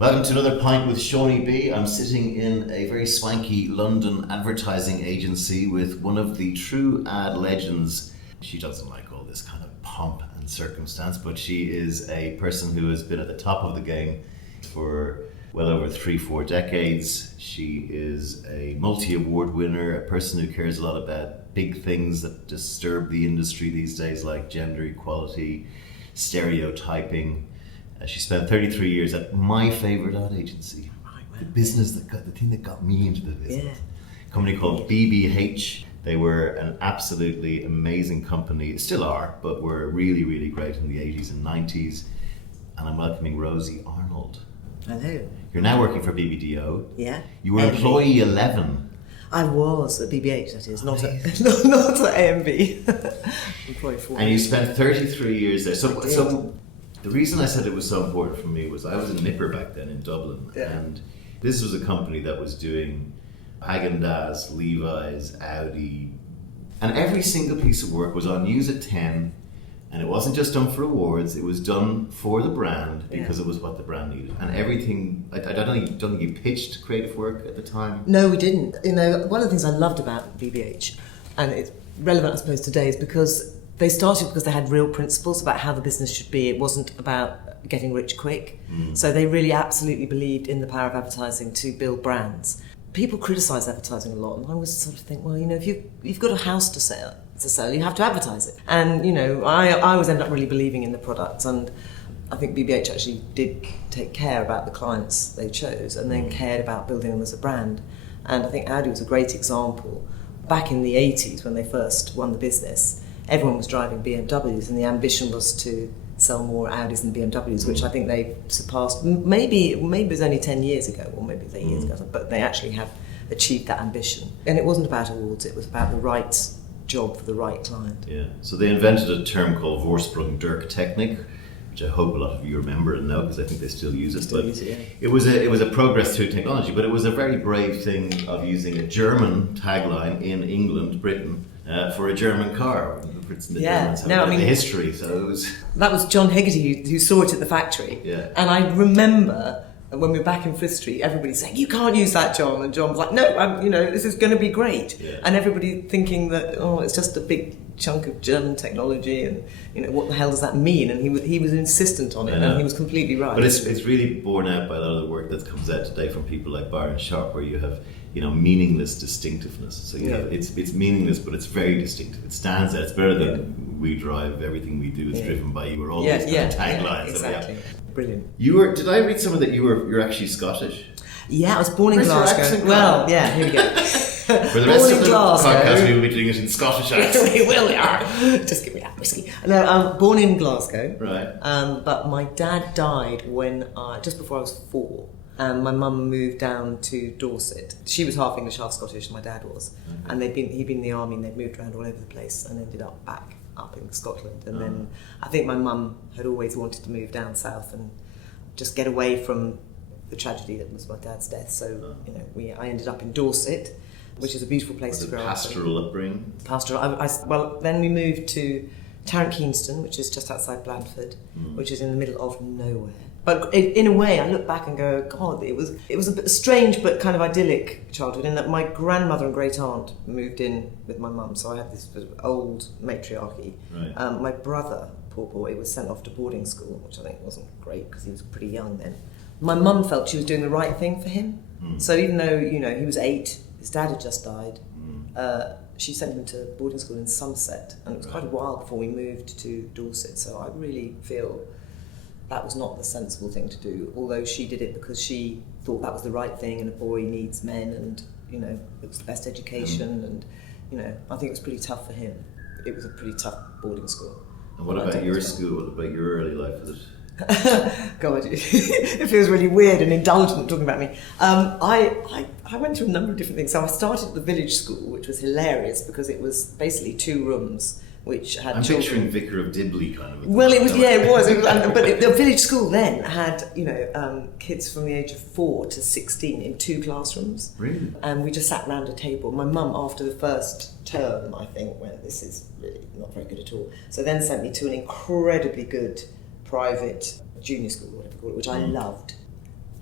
Welcome to another Pint with Seaniebee. I'm sitting in a very swanky London advertising agency with one of the true ad legends. She doesn't like all this kind of pomp and circumstance, but she is a person who has been at the top of the game for well over 3-4 decades. She is a multi-award winner, a person who cares a lot about big things that disturb the industry these days, like gender equality, stereotyping. She spent 33 years at my favourite ad agency, the thing that got me into the business. A company called BBH. They were an absolutely amazing company, still are, but were really, really great in the 80s and 90s. And I'm welcoming Rosie Arnold. Hello. You're now working for BBDO. Yeah. You were employee 11. I was at BBH, that is, not at AMB. Employee 4. And you spent 33 years there. So the reason I said it was so important for me was I was a nipper back then in Dublin, and this was a company that was doing Häagen-Dazs, Levi's, Audi, and every single piece of work was on News at 10, and it wasn't just done for awards, it was done for the brand because it was what the brand needed. And everything, I don't think you pitched creative work at the time. No, we didn't. You know, one of the things I loved about BBH, and it's relevant I suppose today, is because they started because they had real principles about how the business should be. It wasn't about getting rich quick. So they really absolutely believed in the power of advertising to build brands. People criticise advertising a lot, and I always sort of think, well, you know, if you've got a house to sell, you have to advertise it. And, you know, I always end up really believing in the products, and I think BBH actually did take care about the clients they chose, and then cared about building them as a brand. And I think Audi was a great example. Back in the 80s, when they first won the business, everyone was driving BMWs, and the ambition was to sell more Audis than BMWs, which I think they surpassed. Maybe it was only 10 years ago, or maybe it was 8 years ago, but they actually have achieved that ambition. And it wasn't about awards, it was about the right job for the right client. Yeah, so they invented a term called Vorsprung Dirk technique, which I hope a lot of you remember and know, because I think they still use it. It was a progress through technology, but it was a very brave thing of using a German tagline in England, Britain, for a German car. The history. So it was. That was John Hegarty who saw it at the factory. Yeah. And I remember when we were back in Frith Street, everybody saying, "You can't use that, John." And John was like, "No, this is going to be great." Yeah. And everybody thinking that, it's just a big chunk of German technology, and what the hell does that mean? And he was insistent on it, and he was completely right. But it's really borne out by a lot of the work that comes out today from people like Byron Sharp, where you have meaningless distinctiveness. So it's meaningless, but it's very distinctive. It stands out. It's better than we drive. Everything we do is driven by you. Or all these kind of taglines. Exactly. Brilliant. Did I read somewhere that you're actually Scottish? Yeah, I was born in Glasgow. Well, yeah, here we go. For the rest of the podcast, we will be doing it in Scottish accent. We will, just give me that whiskey. No, I'm born in Glasgow. Right. But my dad died just before I was 4. And my mum moved down to Dorset. She was half English, half Scottish, my dad was. Okay. And he'd been in the army, and they'd moved around all over the place and ended up back up in Scotland. And then I think my mum had always wanted to move down south and just get away from the tragedy that was my dad's death. So, I ended up in Dorset, which is a beautiful place to grow up. Pastoral upbringing? Pastoral. Then we moved to Tarrant Keenston, which is just outside Blandford, which is in the middle of nowhere. But in a way, I look back and go, God, it was a bit strange but kind of idyllic childhood, in that my grandmother and great aunt moved in with my mum, so I had this sort of old matriarchy. Right. My brother, poor boy, was sent off to boarding school, which I think wasn't great because he was pretty young then. My mum felt she was doing the right thing for him. So even though he was 8, his dad had just died. She sent him to boarding school in Somerset, and it was quite a while before we moved to Dorset. So I really feel that was not the sensible thing to do, although she did it because she thought that was the right thing, and a boy needs men, and it was the best education, and I think it was pretty tough for him. It was a pretty tough boarding school. And what about your school? What about your early life? God, it feels really weird and indulgent talking about me. I went through a number of different things. So I started at the village school, which was hilarious because it was basically 2 rooms which had I'm children. picturing Vicar of Dibley kind of. Well, it was. But the village school then had kids from the age of 4 to 16 in 2 classrooms. Really? And we just sat round a table. My mum, after the first term, I think, went, "This is really not very good at all." So then sent me to an incredibly good private junior school, whatever you call it, which I loved.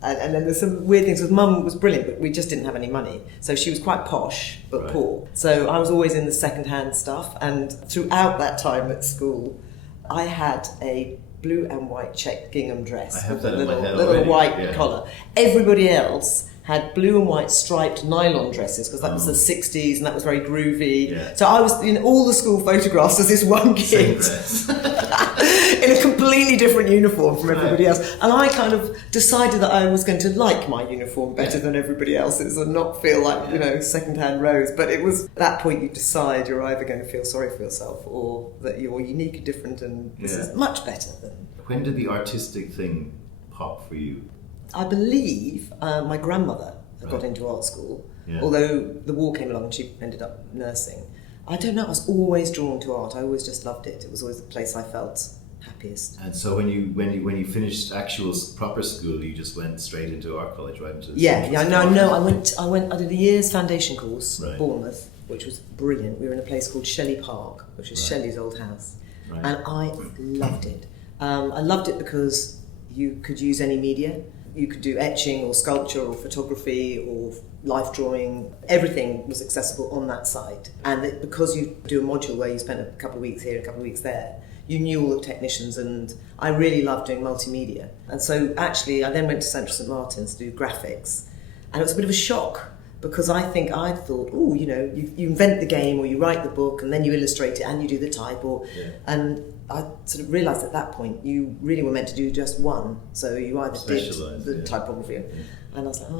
And then there's some weird things, because Mum was brilliant, but we just didn't have any money. So she was quite posh, but poor. So I was always in the second-hand stuff. And throughout that time at school, I had a blue and white checked gingham dress. I have that in my head little already. white collar. Everybody else had blue and white striped nylon dresses, because that was the 60s and that was very groovy. Yeah. So I was in all the school photographs as this one kid in a completely different uniform from everybody else. And I kind of decided that I was going to like my uniform better than everybody else's and not feel like, second-hand Rose. But it was at that point you decide you're either going to feel sorry for yourself or that you're unique and different and this is much better than... When did the artistic thing pop for you? I believe my grandmother got into art school, although the war came along and she ended up nursing. I don't know, I was always drawn to art. I always just loved it. It was always the place I felt happiest. And so when you finished actual proper school, you just went straight into art college, right? I did a year's foundation course at Bournemouth, which was brilliant. We were in a place called Shelley Park, which is Shelley's old house, and I loved it. I loved it because you could use any media. You could do etching or sculpture or photography or life drawing. Everything was accessible on that site. And because you do a module where you spend a couple of weeks here, a couple of weeks there, you knew all the technicians, and I really loved doing multimedia. And so actually I then went to Central St Martin's to do graphics. And it was a bit of a shock, because I thought, you invent the game or you write the book and then you illustrate it and you do the type. And I sort of realised at that point you really were meant to do just one. So you either did the typography, and I was like,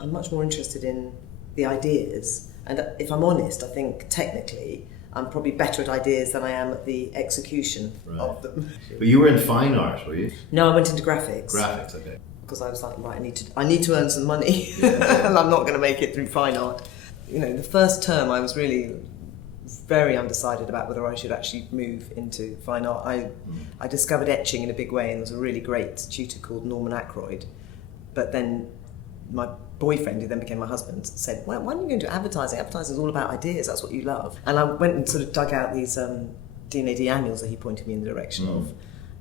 I'm much more interested in the ideas. And if I'm honest, I think technically I'm probably better at ideas than I am at the execution of them. But you were in fine art, were you? No, I went into graphics. Graphics, okay. Because I was like, right, I need to earn some money, and I'm not going to make it through fine art. The first term I was really very undecided about whether I should actually move into fine art. I discovered etching in a big way, and there was a really great tutor called Norman Ackroyd. But then my boyfriend, who then became my husband, said, why don't you go into advertising? Advertising is all about ideas, that's what you love. And I went and sort of dug out these D&AD annuals that he pointed me in the direction of,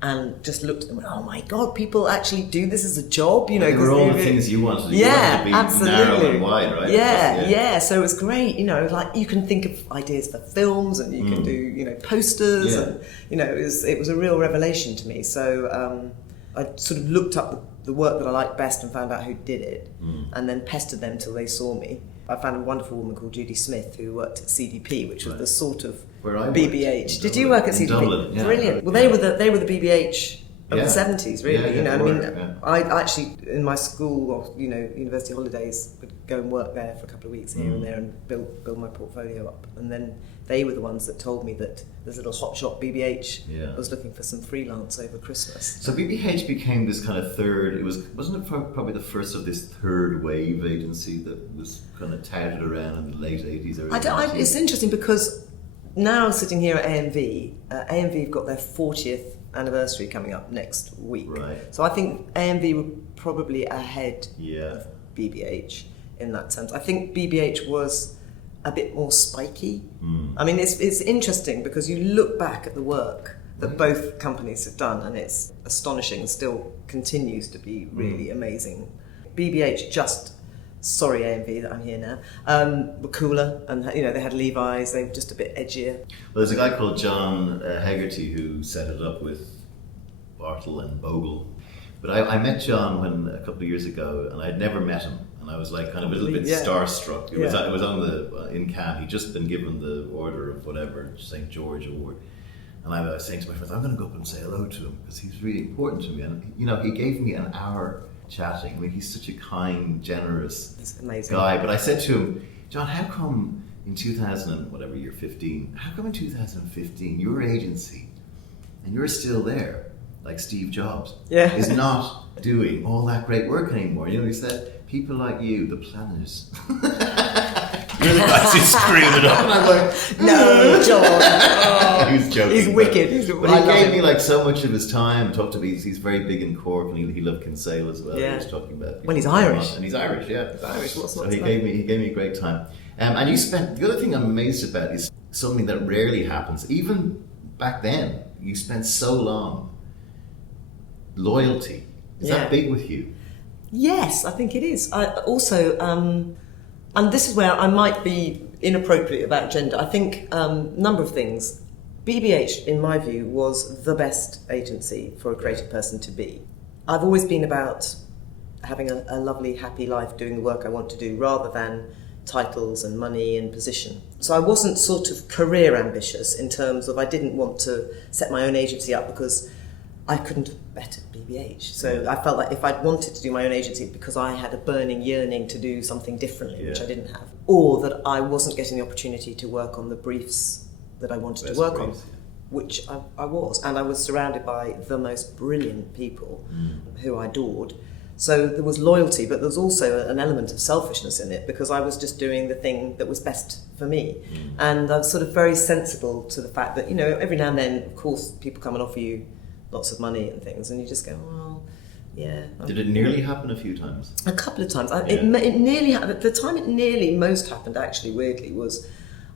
and just looked at them and went, oh my God, people actually do this as a job, They were all the things you wanted to do. You wanted to be narrow and wide, right? Yeah. So it was great, like you can think of ideas for films, and you can do, posters, and, it was a real revelation to me. So I sort of looked up the work that I liked best and found out who did it, and then pestered them till they saw me. I found a wonderful woman called Judy Smith who worked at CDP, which was the sort of BBH. Did you work at CDP? Dublin, yeah. Brilliant. Well, they were the BBH of the 70s, really. I actually, in my school or university holidays, would go and work there for a couple of weeks here and there and build my portfolio up. And then they were the ones that told me that this little hot shop BBH was looking for some freelance over Christmas. So BBH became this kind of wasn't it probably the first of this third wave agency that was kind of touted around in the late 80s, early 90s? It's interesting because now I'm sitting here at AMV. AMV have got their 40th anniversary coming up next week. Right. So I think AMV were probably ahead of BBH in that sense. I think BBH was a bit more spiky. I mean, it's interesting because you look back at the work that both companies have done, and it's astonishing and still continues to be really amazing. BBH sorry AMV that I'm here now, were cooler, and they had Levi's, they were just a bit edgier. Well, there's a guy called John Hegarty who set it up with Bartle and Bogle. But I met John a couple of years ago, and I'd never met him. And I was like kind of a little bit starstruck. It was on in Cannes. He'd just been given the order of whatever, St. George Award. And I was saying to my friends, I'm going to go up and say hello to him because he's really important to me. And he gave me an hour chatting. I mean, he's such a kind, generous guy. But I said to him, John, how come in 2015, how come in 2015 your agency, and you're still there, like Steve Jobs, is not doing all that great work anymore? He said, people like you, the planners. You're the guys who screw it up. And I'm like, no, John. Oh, he was joking. He's wicked. But he gave me like so much of his time. Talked to me. He's very big in Cork, and he loved Kinsale as well. Yeah. He was talking about. When he's Irish. And he's Irish, yeah. He's Irish. What's so he gave me a great time. And you spent. The other thing I'm amazed about is something that rarely happens. Even back then, you spent so long. Loyalty. Is that big with you? Yes, I think it is. I also, and this is where I might be inappropriate about gender. I think number of things. BBH, in my view, was the best agency for a creative person to be. I've always been about having a lovely, happy life doing the work I want to do rather than titles and money and position. So I wasn't sort of career ambitious in terms of I didn't want to set my own agency up because I couldn't have bettered BBH. So I felt like if I'd wanted to do my own agency because I had a burning yearning to do something differently, which I didn't have, or that I wasn't getting the opportunity to work on the briefs that I wanted to work on, which I was. And I was surrounded by the most brilliant people who I adored. So there was loyalty, but there was also an element of selfishness in it because I was just doing the thing that was best for me. And I was sort of very sensible to the fact that, you know, every now and then, of course, people come and offer you lots of money and things, and you just go, well, yeah. Did it nearly happen a few times? A couple of times. It nearly happened. The time it nearly most happened, actually, weirdly, was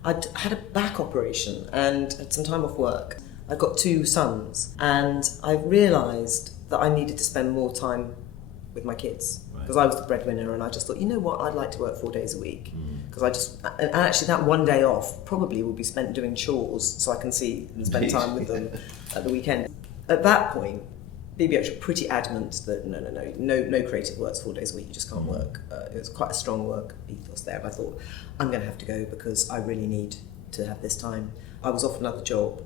I'd had a back operation and had some time off work. I've got 2 sons, and I realised that I needed to spend more time with my kids because I was the breadwinner, and I just thought, you know what, I'd like to work 4 days a week because and actually that one day off probably will be spent doing chores so I can see and spend time with them at the weekend. At that point, BBH were pretty adamant that no creative works 4 days a week, you just can't work. It was quite a strong work ethos there, but I thought, I'm going to have to go because I really need to have this time. I was off another job.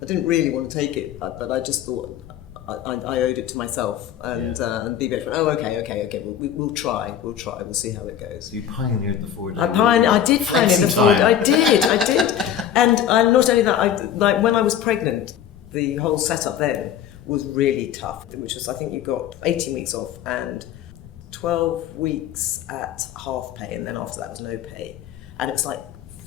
I didn't really want to take it, but I just thought I owed it to myself, and BBH went, oh, okay, we'll try, we'll see how it goes. So you pioneered the 4 days. I did pioneer the 4 days. I did. And not only that, like when I was pregnant, the whole setup then was really tough, which was, I think you got 18 weeks off and 12 weeks at half pay, and then after that was no pay. And it was like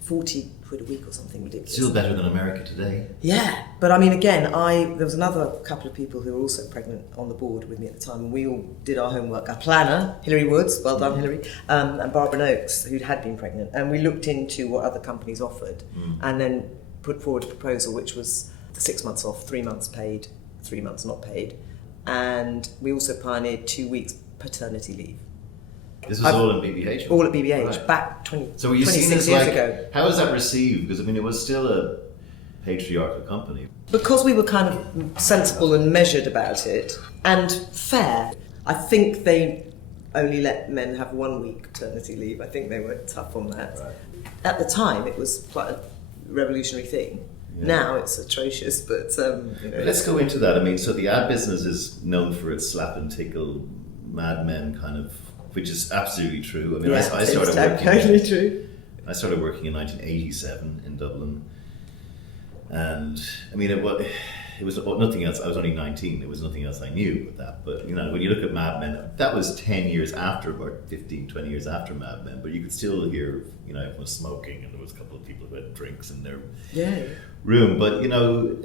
40 quid a week or something ridiculous. Still better than America today. Yeah, but I mean, again, there was another couple of people who were also pregnant on the board with me at the time, and we all did our homework. Our planner, Hilary Woods, well done Hilary, and Barbara Noakes, who had been pregnant, and we looked into what other companies offered, and then put forward a proposal which was 6 months off, 3 months paid, 3 months not paid, and we also pioneered 2 weeks paternity leave. This was all at BBH? All at BBH, right. Back so were you 26 years ago. How was that received? Because I mean, it was still a patriarchal company. Because we were kind of sensible and measured about it, and fair, I think they only let men have 1 week paternity leave. I think they were tough on that. Right. At the time, it was quite a revolutionary thing. Yeah. Now it's atrocious, but Let's go into that. I mean, so the ad business is known for its slap and tickle, Mad Men kind of, which is absolutely true. I mean, I started working. Totally true. I started working in 1987 in Dublin, and I mean, it was nothing else. I was only 19. There was nothing else I knew with that. But you know, when you look at Mad Men, that was 10 years after, or 15, 20 years after Mad Men. But you could still hear, you know, everyone was smoking, and there was a couple of people who had drinks in their room. But you know,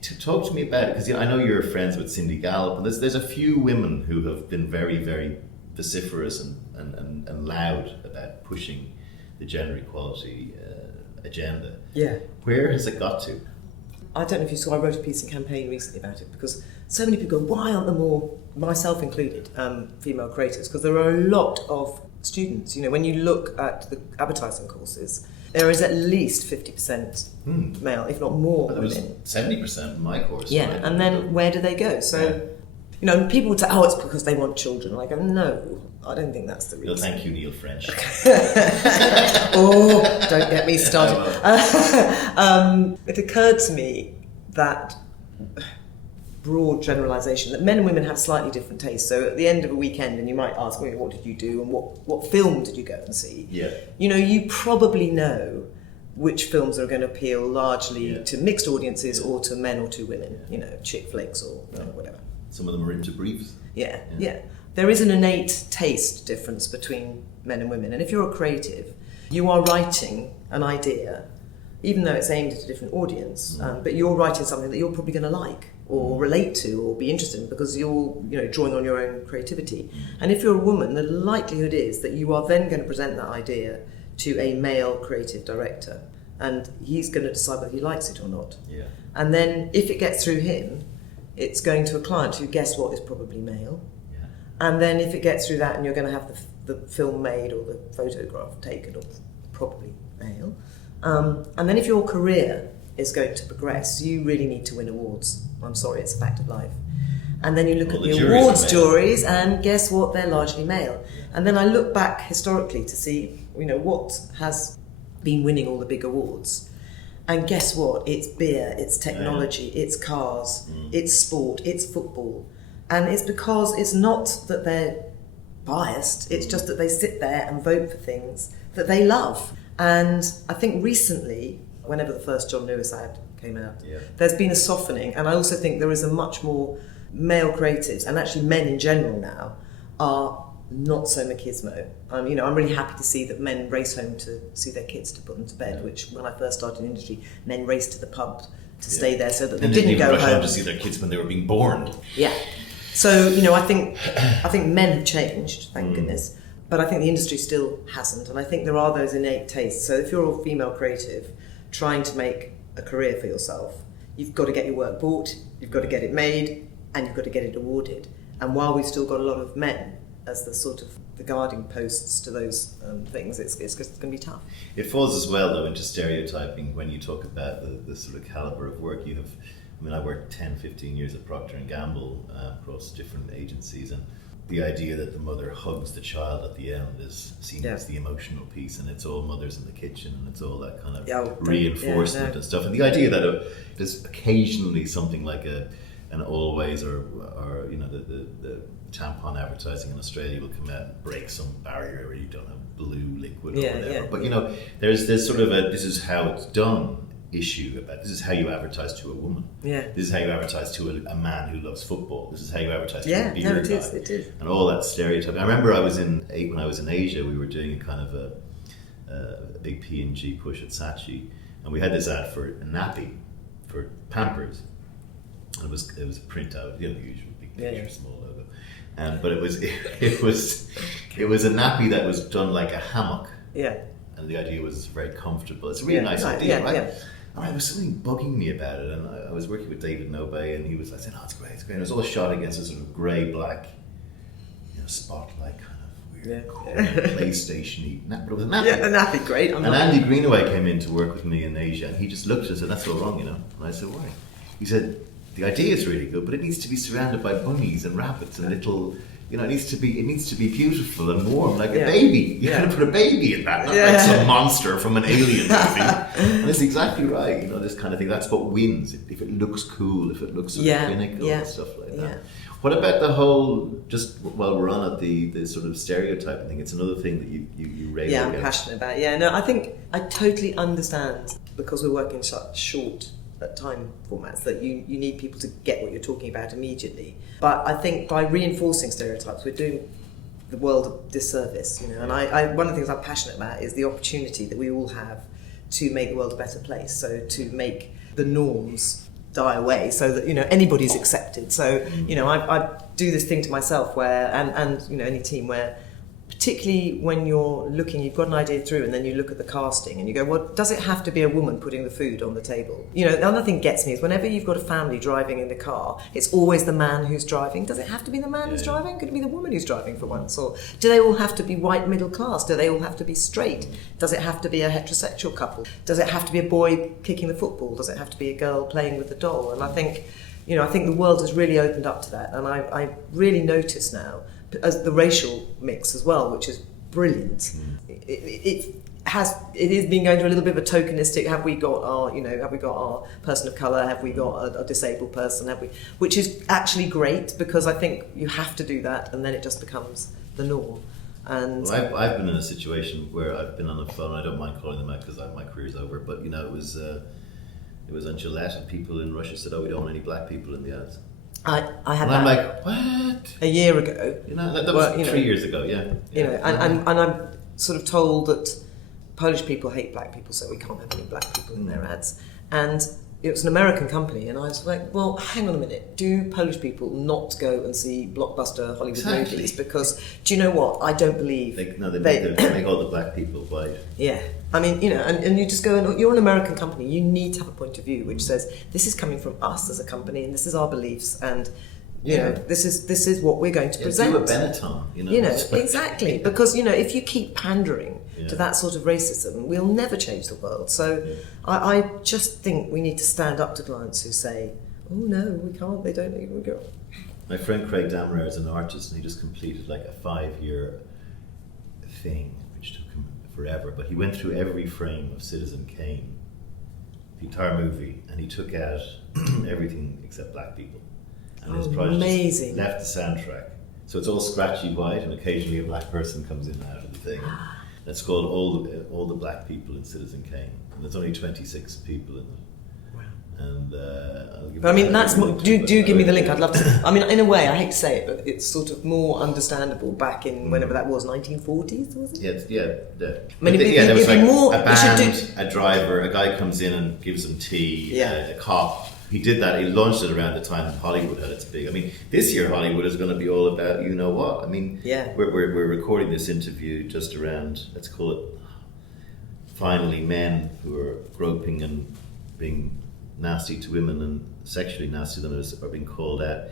to talk to me about it, because I know you're friends with Cindy Gallop, and there's a few women who have been very, very vociferous and loud about pushing the gender equality agenda. Yeah. Where has it got to? I don't know if you saw, I wrote a piece in Campaign recently about it, because so many people go, why aren't there more, myself included, female creators? Because there are a lot of students. You know, when you look at the advertising courses, there is at least 50% male, if not more, but women. It was 70% in my course. Yeah, right? and then where do they go? So, you know, people would say, oh, it's because they want children. I go, no, I don't think that's the reason. No, thank you, Neil French. Oh, don't get me started. It occurred to me that broad generalisation, that men and women have slightly different tastes. So at the end of a weekend, and you might ask, well, what did you do and what film did you go and see? Yeah. You know, you probably know which films are going to appeal largely to mixed audiences or to men or to women, you know, chick flicks or whatever. Some of them are into briefs. Yeah. There is an innate taste difference between men and women. And if you're a creative, you are writing an idea, even though it's aimed at a different audience, but you're writing something that you're probably going to like or relate to or be interested in because you're, you know, drawing on your own creativity. And if you're a woman, the likelihood is that you are then going to present that idea to a male creative director, and he's going to decide whether he likes it or not. Yeah. And then if it gets through him, it's going to a client who, guess what, is probably male. Yeah. And then if it gets through that and you're going to have the film made or the photograph taken, or probably male, and then if your career is going to progress, you really need to win awards. I'm sorry, it's a fact of life. And then you look at the awards juries, and guess what? They're largely male. And then I look back historically to see, what has been winning all the big awards. And guess what? It's beer, it's technology, it's cars, it's sport, it's football. And it's because it's not that they're biased, it's just that they sit there and vote for things that they love. And I think recently, whenever the first John Lewis ad came out, there's been a softening. And I also think there is a much more male creatives, and actually men in general now, are not so machismo. I'm really happy to see that men race home to see their kids to put them to bed, which when I first started in the industry, men raced to the pub to stay there so that they didn't go home to see their kids when they were being born. Yeah. So, I think men have changed, thank goodness, but I think the industry still hasn't, and I think there are those innate tastes. So if you're a female creative trying to make a career for yourself, you've got to get your work bought, you've got to get it made, and you've got to get it awarded. And while we've still got a lot of men as the sort of the guarding posts to those things, it's going to be tough. It falls as well, though, into stereotyping when you talk about the sort of calibre of work you have. I worked 10, 15 years at Procter & Gamble across different agencies, and the idea that the mother hugs the child at the end is seen as the emotional piece, and it's all mothers in the kitchen, and it's all that kind of reinforcement and stuff. And the idea that there's occasionally something like an Always or the tampon advertising in Australia will come out and break some barrier where you don't have blue liquid or whatever. But there's sort of this is how it's done issue about this is how you advertise to a woman. Yeah. This is how you advertise to a man who loves football. This is how you advertise to a beer guy. It is. And all that stereotype. I remember when I was in Asia, we were doing a kind of a big P&G push at Saatchi, and we had this ad for a nappy for Pampers. And it was a printout, the usual big picture, small logo. But it was a nappy that was done like a hammock. Yeah. And the idea was very comfortable. It's a really nice idea, right? Yeah. And there was something bugging me about it, and I was working with David Nobay, and I said, "Oh, it's great, it's great." And it was all shot against a sort of grey-black, spotlight kind of weird, cool PlayStation-y. But it was a nappy. Yeah, a nappy, great. And Andy Greenaway came in to work with me in Asia, and he just looked at it and said, "That's all wrong, And I said, "Why?" He said, "The idea is really good, but it needs to be surrounded by bunnies and rabbits and little." It needs to be beautiful and warm, like a baby. You're going to put a baby in that, not like some monster from an alien movie. And it's exactly right. This kind of thing. That's what wins. If it looks cool, if it looks sort of clinical and stuff like that. What about the whole? Just while we're on it, the sort of stereotyping thing. It's another thing that you raise. Yeah, I'm passionate about. Yeah, no, I think I totally understand, because we're working such short time formats that you need people to get what you're talking about immediately. But I think by reinforcing stereotypes, we're doing the world a disservice, And I one of the things I'm passionate about is the opportunity that we all have to make the world a better place. So to make the norms die away, so that anybody's accepted. So I do this thing to myself where, and any team where, particularly when you're looking, you've got an idea through, and then you look at the casting and you go, well, does it have to be a woman putting the food on the table? The other thing gets me is whenever you've got a family driving in the car, it's always the man who's driving. Does it have to be the man who's driving? Could it be the woman who's driving for once? Or do they all have to be white middle class? Do they all have to be straight? Does it have to be a heterosexual couple? Does it have to be a boy kicking the football? Does it have to be a girl playing with the doll? And I think the world has really opened up to that. And I really notice now, as the racial mix as well, which is brilliant. It is been going through a little bit of a tokenistic. Have we got our person of colour? Have we got a disabled person? Which is actually great, because I think you have to do that, and then it just becomes the norm. And I've been in a situation where I've been on the phone. I don't mind calling them out because my career's over. But it was on Gillette, and people in Russia said, "Oh, we don't want any black people in the ads." I had and that. I'm like, what? A year ago. That was 3 years ago, And I'm sort of told that Polish people hate black people, so we can't have any black people in their ads. And it was an American company, and I was like, well, hang on a minute. Do Polish people not go and see blockbuster Hollywood movies? Because, do you know what? I don't believe... They make all the black people white. Yeah. I mean, and you just go, and you're an American company. You need to have a point of view which says, this is coming from us as a company, and this is our beliefs, and You know, this is what we're going to present. Do a Benetton, Exactly. Because, if you keep pandering to that sort of racism, we'll never change the world. So I just think we need to stand up to clients who say, oh no, we can't, they don't even go. My friend Craig Damrauer is an artist, and he just completed like a 5-year thing, which took him forever, but he went through every frame of Citizen Kane, the entire movie, and he took out everything except black people. And his project amazing. Left the soundtrack. So it's all scratchy white, and occasionally a black person comes in and out of the thing. It's called All the Black People in Citizen Kane. And there's only 26 people in it. And I'll give that's do give me the link. I'd love to. I mean, in a way, I hate to say it, but it's sort of more understandable back in whenever that was, 1940s, was it? Yeah. I mean, there was like more, a band, a driver, a guy comes in and gives them tea. A cop. He did that. He launched it around the time that Hollywood had its big. I mean, this year Hollywood is going to be all about you know what. I mean, we're recording this interview just around. Let's call it finally men who are groping and being nasty to women and sexually nasty to them are being called out.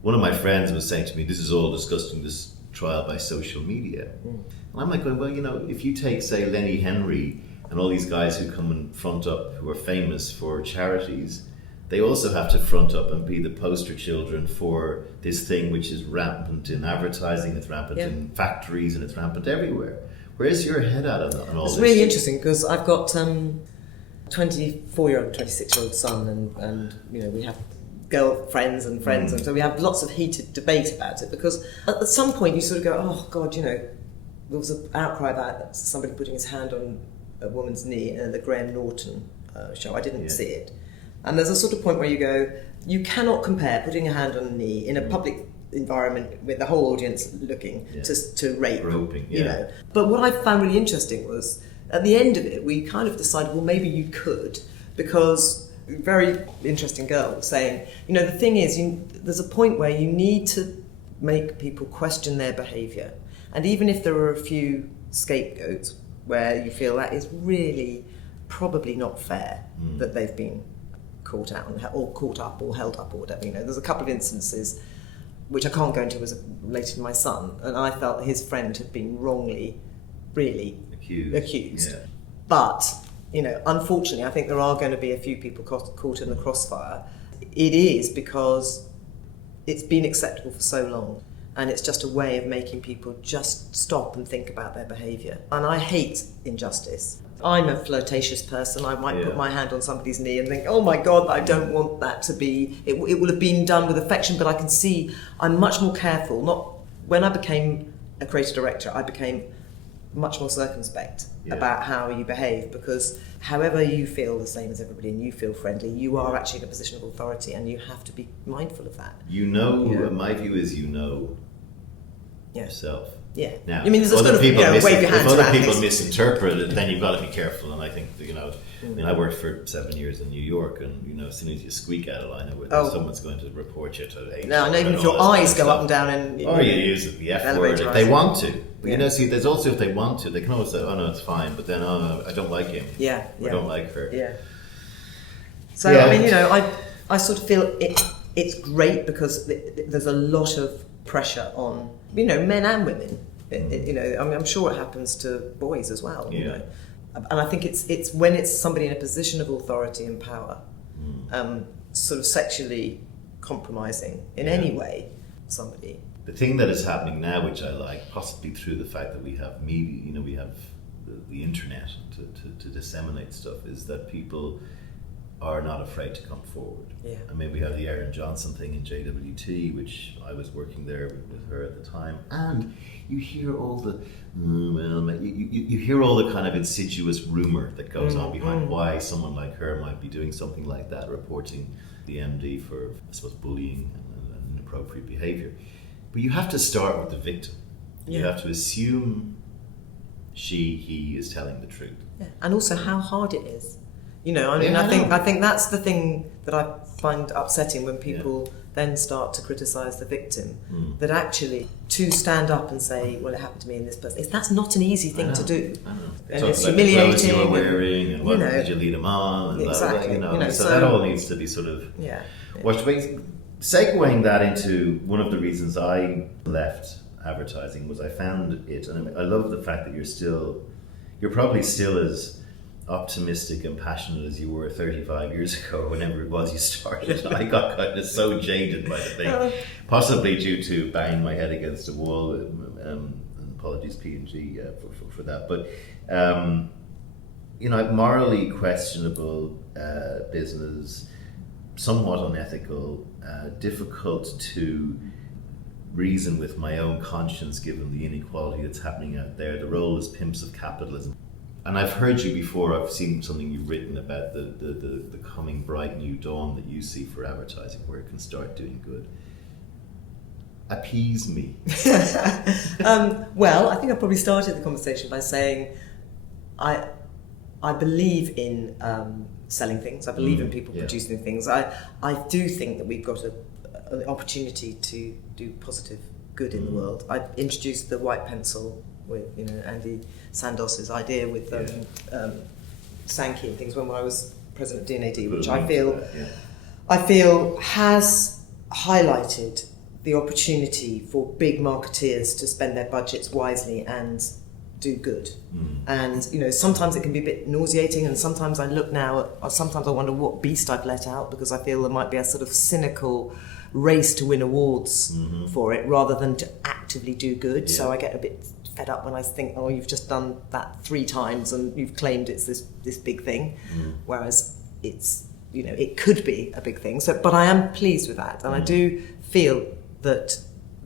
One of my friends was saying to me, this is all discussing this trial by social media. And I'm like going, well, if you take, say, Lenny Henry and all these guys who come and front up who are famous for charities, they also have to front up and be the poster children for this thing which is rampant in advertising, it's rampant in factories, and it's rampant everywhere. Where's your head at on all this? It's really interesting because I've got 24-year-old and 26-year-old son, and we have girlfriends and friends, and so we have lots of heated debate about it, because at some point you sort of go, oh God, there was an outcry about somebody putting his hand on a woman's knee in the Graham Norton show. I didn't see it. And there's a sort of point where you go, you cannot compare putting a hand on a knee in a public environment with the whole audience looking to rape. Groping, But what I found really interesting was, at the end of it, we kind of decided, well, maybe you could, because a very interesting girl was saying, the thing is, there's a point where you need to make people question their behaviour. And even if there are a few scapegoats where you feel that is really probably not fair that they've been caught out or caught up or held up or whatever, there's a couple of instances which I can't go into as related to my son, and I felt his friend had been wrongly really accused. Yeah. But, unfortunately, I think there are going to be a few people caught in the crossfire. It is because it's been acceptable for so long, and it's just a way of making people just stop and think about their behaviour. And I hate injustice. I'm a flirtatious person. I might put my hand on somebody's knee and think, oh my God, I don't want that to be... It will have been done with affection, but I can see I'm much more careful. When I became a creative director, I became much more circumspect about how you behave, because however you feel the same as everybody and you feel friendly, you are actually in a position of authority, and you have to be mindful of that. My view is yourself. Yeah. Now, I mean, there's a sort of wave your hands if other people misinterpret it, then you've got to be careful. And I think I worked for 7 years in New York, and as soon as you squeak out a line of it, someone's going to report you to HR. No, and even if your eyes go up and down, and or you use the F word if they want to. There's also, if they want to, they can always say, oh no, it's fine, but then, oh no, I don't like him. I don't like her. Yeah. So, I mean, I sort of feel it's great because there's a lot of pressure on, men and women. I'm sure it happens to boys as well. And I think it's when it's somebody in a position of authority and power, sort of sexually compromising in any way somebody. The thing that is happening now, which I like, possibly through the fact that we have media, we have the internet to disseminate stuff, is that people are not afraid to come forward. Yeah. I mean, we have the Erin Johnson thing in JWT, which I was working there with her at the time, and you hear all the you hear all the kind of insidious rumor that goes on behind why someone like her might be doing something like that, reporting the MD for, I suppose, bullying and inappropriate behaviour. But you have to start with the victim. You have to assume he is telling the truth. Yeah. And also how hard it is. I think that's the thing that I find upsetting when people then start to criticise the victim. That actually to stand up and say, well, it happened to me in this person, that's not an easy thing to do. And it's humiliating. The clothes you were wearing, and what did you lead them on, and exactly. so that all needs to be sort of Yeah. washed away. segueing that into one of the reasons I left advertising was I found it, and I love the fact that you're probably still as optimistic and passionate as you were 35 years ago, whenever it was you started. I got kind of so jaded by the thing, possibly due to banging my head against a wall, and apologies P&G for that, but morally questionable business, somewhat unethical, difficult to reason with my own conscience given the inequality that's happening out there, the role as pimps of capitalism. And I've heard you before, I've seen something you've written about the coming bright new dawn that you see for advertising, where it can start doing good. Appease me. Well, I think I probably started the conversation by saying I believe in selling things. I believe in people producing things. I do think that we've got an opportunity to do positive good in the world. I introduced the white pencil with Andy Sandos's idea with Sankey and things when I was president of D&AD, which I feel has highlighted the opportunity for big marketeers to spend their budgets wisely and do good. And sometimes it can be a bit nauseating, and sometimes I look now sometimes I wonder what beast I've let out, because I feel there might be a sort of cynical race to win awards for it rather than to actively do good. So I get a bit fed up when I think, oh, you've just done that 3 times and you've claimed it's this big thing, whereas it's it could be a big thing. So, but I am pleased with that, and I do feel that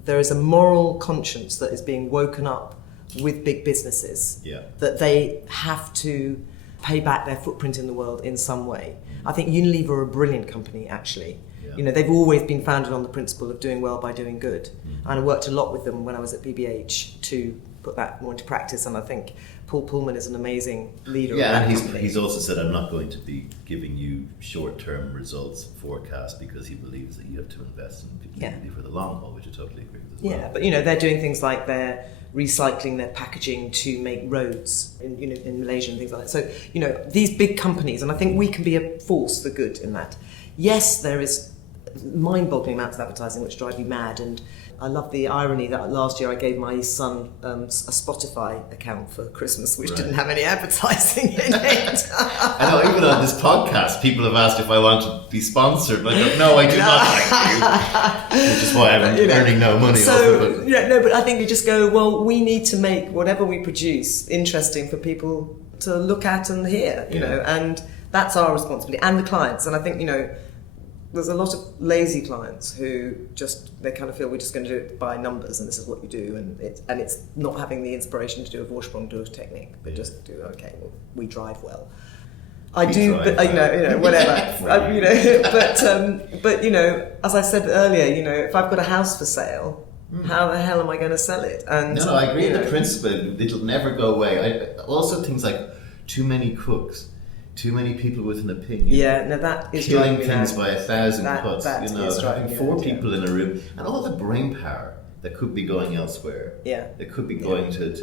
there is a moral conscience that is being woken up with big businesses, that they have to pay back their footprint in the world in some way. I think Unilever are a brilliant company, actually. They've always been founded on the principle of doing well by doing good. And I worked a lot with them when I was at BBH to put that more into practice, and I think Paul Pullman is an amazing leader. Yeah, and he's also said, I'm not going to be giving you short-term results forecast, because he believes that you have to invest in people for the long haul, which I totally agree with as well. Yeah, but they're doing things like they're recycling their packaging to make roads in Malaysia and things like that. So, these big companies, and I think we can be a force for good in that. Yes, there is mind-boggling amounts of advertising which drive you mad, and I love the irony that last year I gave my son a Spotify account for Christmas, which didn't have any advertising in it. I know, even on this podcast, people have asked if I want to be sponsored, but I go, no, I do not like you, which is why I'm earning no money off of it. But I think you just go, well, we need to make whatever we produce interesting for people to look at and hear, and that's our responsibility, and the clients. And I think, there's a lot of lazy clients who they kind of feel we're just going to do it by numbers, and this is what you do, and it's not having the inspiration to do a Vorsprung durch technique, but just do, okay, well, we drive well. Whatever. But as I said earlier, if I've got a house for sale, how the hell am I going to sell it? And no, I agree with the principle. It'll never go away. Also, things like too many cooks. Too many people with an opinion. Yeah, no, that is killing things by 1,000 cuts. Having 4 people in a room, and all the brain power that could be going elsewhere. Yeah, that could be going to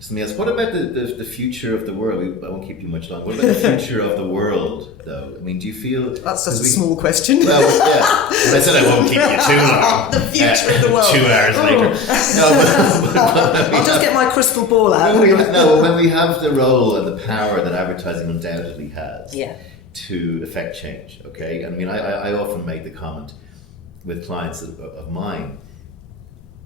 something else. What about the future of the world? I won't keep you much longer. What about the future of the world, though? I mean, do you feel that's just a small question? Well, yeah. But I said I won't keep you too long. The future of the world. 2 hours later. No, I'll just get my crystal ball out. When we have the role and the power that advertising undoubtedly has to affect change. Okay, I mean, I often make the comment with clients of mine.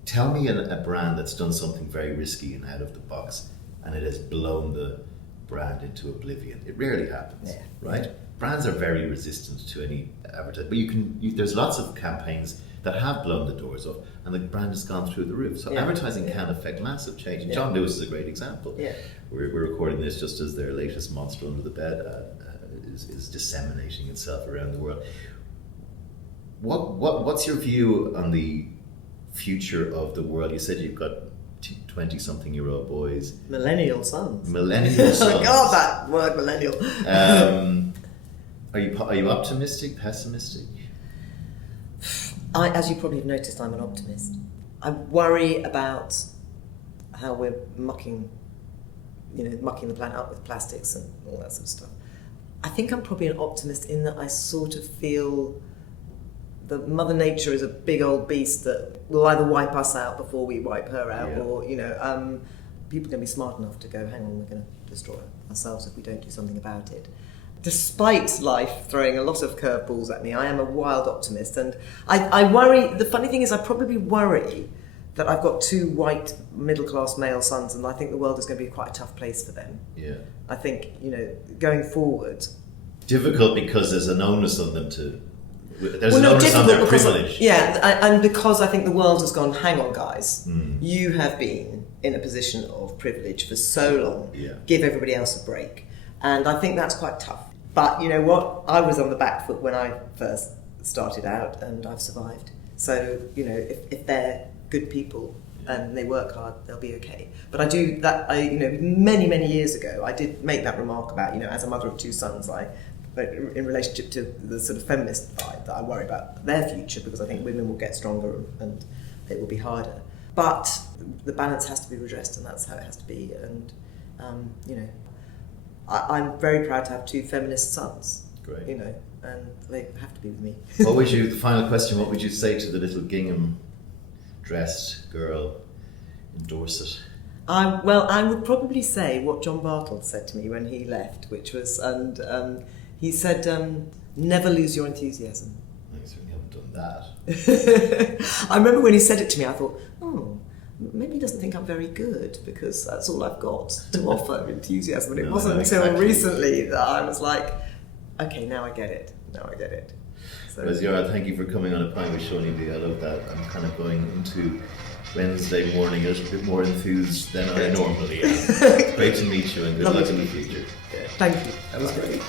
Tell me a brand that's done something very risky and out of the box, and it has blown the brand into oblivion. It rarely happens, right? Brands are very resistant to any advertising, but there's lots of campaigns that have blown the doors off, and the brand has gone through the roof. So advertising can affect massive change. And John Lewis is a great example. Yeah. We're recording this just as their latest Monster Under the Bed is disseminating itself around the world. What's your view on the future of the world? You said you've got 20-something-year-old boys. Millennial sons. God, that word, millennial. Are you optimistic, pessimistic? As you probably have noticed, I'm an optimist. I worry about how we're mucking the planet up with plastics and all that sort of stuff. I think I'm probably an optimist in that I sort of feel the Mother Nature is a big old beast that will either wipe us out before we wipe her out, Yeah. or people are going to be smart enough to go, hang on, we're going to destroy ourselves if we don't do something about it. Despite life throwing a lot of curveballs at me, I am a wild optimist, and I worry. The funny thing is, I probably worry that I've got 2 white middle-class male sons, and I think the world is going to be quite a tough place for them. Yeah. I think, going forward. Difficult because there's an onus on them to. There's an onus on their privilege. And because I think the world has gone, hang on, guys, you have been in a position of privilege for so long. Yeah. Give everybody else a break, and I think that's quite tough. But you know what? I was on the back foot when I first started out, and I've survived. So if they're good people and they work hard, they'll be okay. But I do that. Many years ago, I did make that remark about as a mother of 2 sons, in relationship to the sort of feminist vibe, that I worry about their future, because I think women will get stronger and it will be harder. But the balance has to be redressed, and that's how it has to be. And I'm very proud to have 2 feminist sons. Great. And they have to be with me. The final question, what would you say to the little gingham-dressed girl in Dorset? I would probably say what John Bartle said to me when he left, which was, he said, never lose your enthusiasm. I certainly haven't done that. I remember when he said it to me, I thought, maybe he doesn't think I'm very good, because that's all I've got to offer, enthusiasm. And it wasn't until recently that I was like, okay, now I get it. So, Rosie Arnold, thank you for coming on A Pint with Seaniebee. I love that. I'm kind of going into Wednesday morning a little bit more enthused than I normally am. Great to meet you, and good luck in the future. Thank you. That was great.